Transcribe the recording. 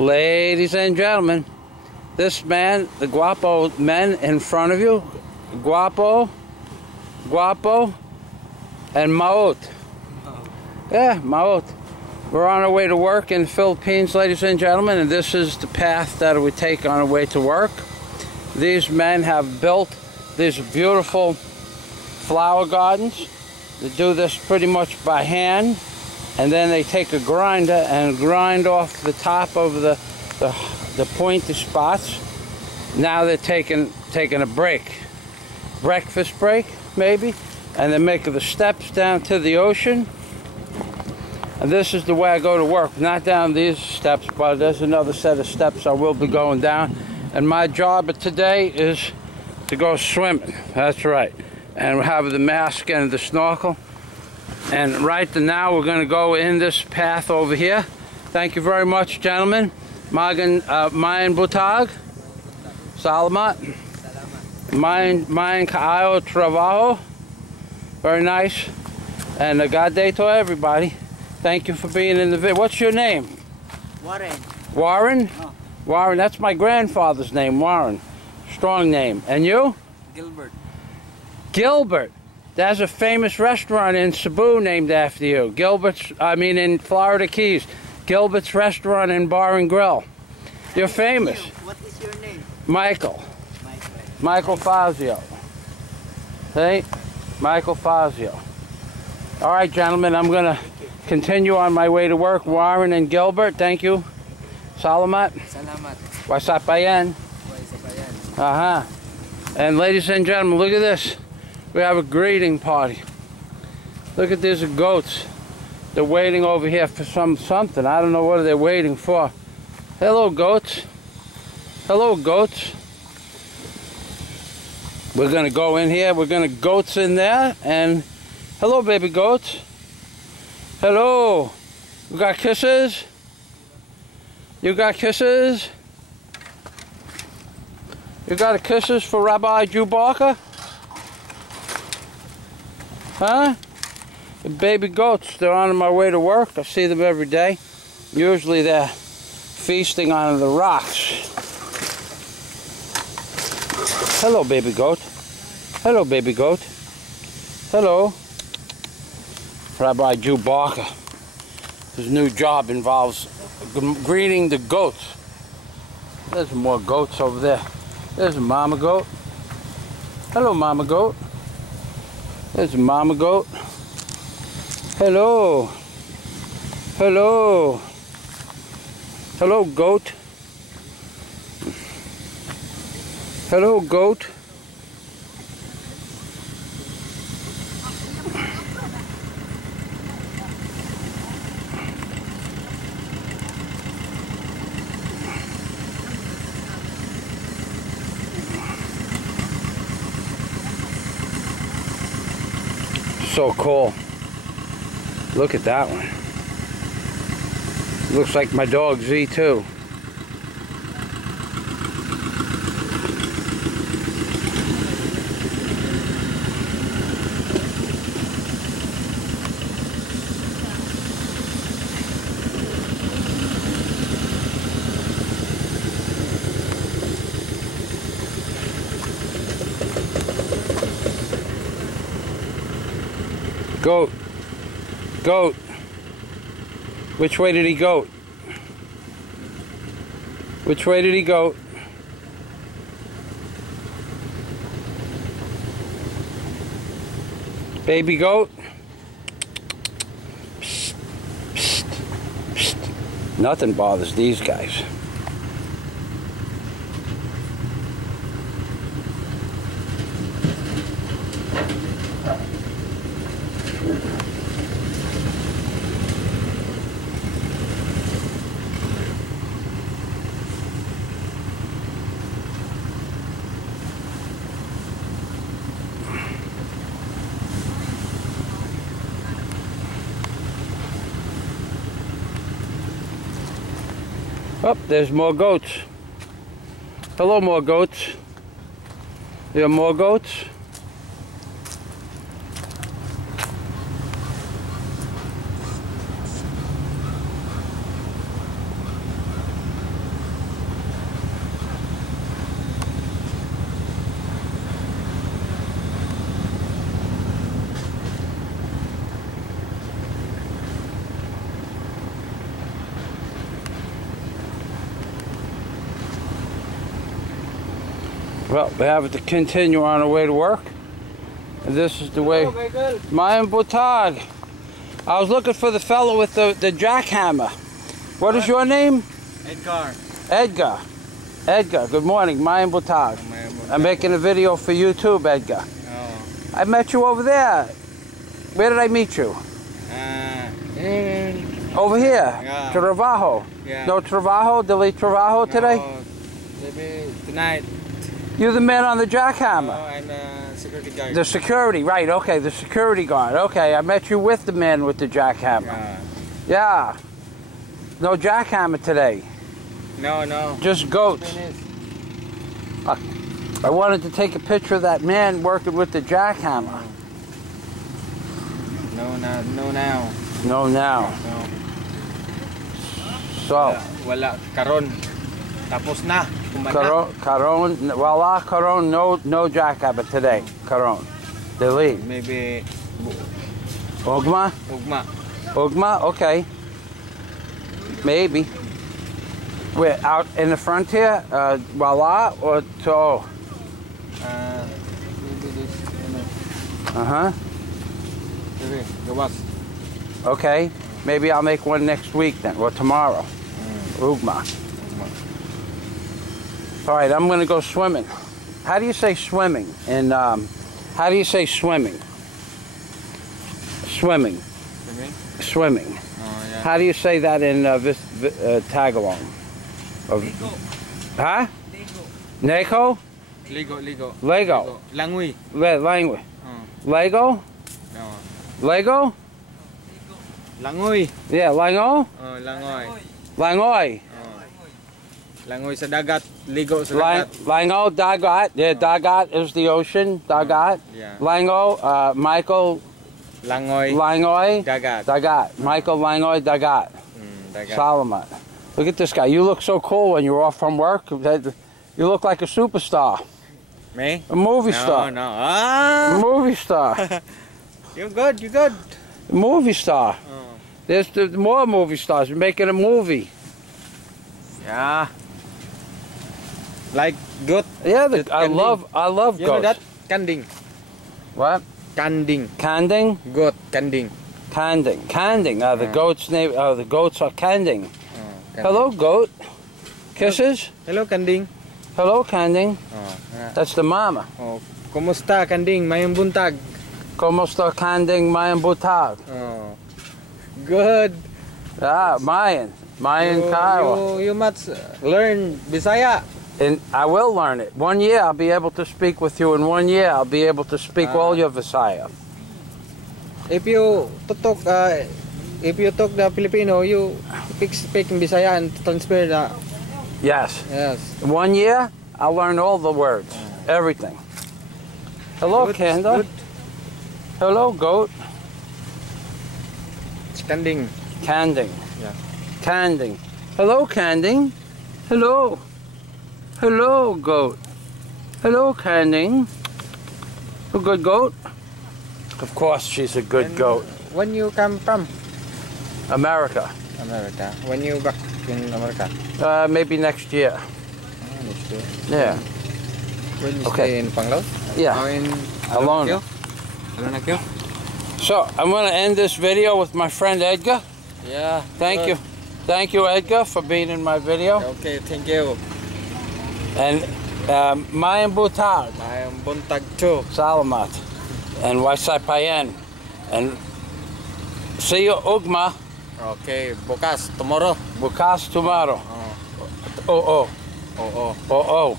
Ladies and gentlemen, this man, the guapo men in front of you, guapo, and maot. Yeah, maot. We're on our way to work in the Philippines, ladies and gentlemen, and this is the path that we take on our way to work. These men have built these beautiful flower gardens. They do this pretty much by hand, and then they take a grinder and grind off the top of the pointy spots. Now they're taking a breakfast break maybe, and they're making the steps down to the ocean. And this is the way I go to work, not down these steps, but there's another set of steps I will be going down. And my job today is to go swimming. That's right. And we have the mask and the snorkel. And right now we're going to go in this path over here. Thank you very much, gentlemen. Mayan butag. Salamat. Mayan kaayo trabajo. Very nice. And a God day to everybody. Thank you for being in the video. What's your name? Warren. Warren? Oh. Warren, that's my grandfather's name, Warren. Strong name. And you? Gilbert. Gilbert. There's a famous restaurant in Cebu named after you. In Florida Keys. Gilbert's Restaurant and Bar and Grill. You're famous. What is your name? Michael. Michael Fazio. Hey? Michael Fazio. All right, gentlemen, I'm going to continue on my way to work. Warren and Gilbert, thank you. Salamat. Salamat. Wasapayan. Uh-huh. And ladies and gentlemen, look at this. We have a greeting party. Look at these goats. They're waiting over here for something. I don't know what they're waiting for. Hello, goats. Hello, goats. We're going to go in here. We're going to goats in there. And hello, baby goats. Hello. You got kisses? You got kisses? You got a kisses for Rabbi Jubaka? Huh? The baby goats, they're on my way to work. I see them every day. Usually they're feasting on the rocks. Hello, baby goat. Hello, baby goat. Hello. Rabbi Jubaka. His new job involves greeting the goats. There's more goats over there. There's a mama goat. Hello, mama goat. There's a mama goat. Hello. Hello. Hello, goat. Hello, goat. So cool. Look at that one. Looks like my dog Z too. Goat. Goat. Which way did he go? Which way did he go? Baby goat. Psst, psst, psst. Nothing bothers these guys. Oh, there's more goats. Hello, more goats. There are more goats. Well, we have to continue on our way to work. And this is the way. Mayim Butag. I was looking for the fellow with the jackhammer. What is your name? Edgar. Edgar. Edgar, good morning. Mayim Butag. I'm making a video for YouTube, Edgar. Oh. I met you over there. Where did I meet you? Over here. Yeah. Trabajo. Yeah. No Trabajo? Delete Trabajo today? No, maybe tonight. You're the man on the Oh, jackhammer. I'm a security guard. The security, right, okay, the security guard. Okay, I met you with the man with the jackhammer. Yeah. Yeah. No jackhammer today. No, no. Just goats. I wanted to take a picture of that man working with the jackhammer. No, no, no now. No, now. No. So. Wala. Karon. Tapos na. Caron, voila, Caron, no jackhammer today. Caron. Delete. Maybe Ugma? Ugma. Ugma, okay. Maybe. We're out in the frontier, voila, or to. Maybe this. Uh-huh. Maybe gawas. Okay. Maybe I'll make one next week then, or tomorrow. Ugma. All right, I'm going to go swimming. How do you say swimming? And how do you say swimming? Swimming. Swimming. Oh, yeah. How do you say that in Tagalog? Huh? Neko? Lego. Lego. Langui. Language. Lego? No. Lego? Langoy. Yeah, Lango? Oh, langoy. Langoy. Langoy sa dagat. Ligo sa dagat. Lango, Dagat. Yeah, Dagat is the ocean. Dagat. Yeah. Lango, Michael Langoy. Langoy. Dagat. Dagat. Michael Langoy Dagat. Dagat. Solomon. Look at this guy. You look so cool when you're off from work. You look like a superstar. Me? A movie star. No. A movie star. You're good. A movie star. There's more movie stars. We're making a movie. Yeah. Like goat. Yeah, I love You know goats. that? Kanding. What? Kanding. Kanding? Goat. Kanding. Kanding. Kanding. The goat's name. The goats are Kanding. Kanding. Hello, goat. Kisses. Hello, Kanding. Hello, Kanding. Yeah. That's the mama. Oh, kumusta, Kanding? Mayang buntag. Kumusta Kanding Mayan Butag? Oh. Good. Mayan Kiowa. You must learn Bisaya. And I will learn it. 1 year I'll be able to speak with you. In 1 year I'll be able to speak all your Visaya. If you talk the Filipino, you speak in Bisaya and transfer the. Yes. Yes. 1 year I'll learn all the words, everything. Hello, Good, Kanda. good. Hello, goat. It's Kanding. Kanding. Yeah. Kanding. Hello, Kanding. Hello. Hello, goat. Hello, Kanding. A good goat? Of course she's a good goat. When you come from? America. America. When you back in America? Maybe next year. Next year. Yeah. When you Okay. stay in Panglao? Yeah. Or in Alone. So, I'm going to end this video with my friend Edgar. Yeah. Thank you. Thank you, Edgar, for being in my video. Okay, thank you. And Mayan Butag, Mayang buntag too. Salamat, and Waisaipayan. And see you, Ugma, Okay, bukas, tomorrow. Bukas tomorrow. Oh. Oh.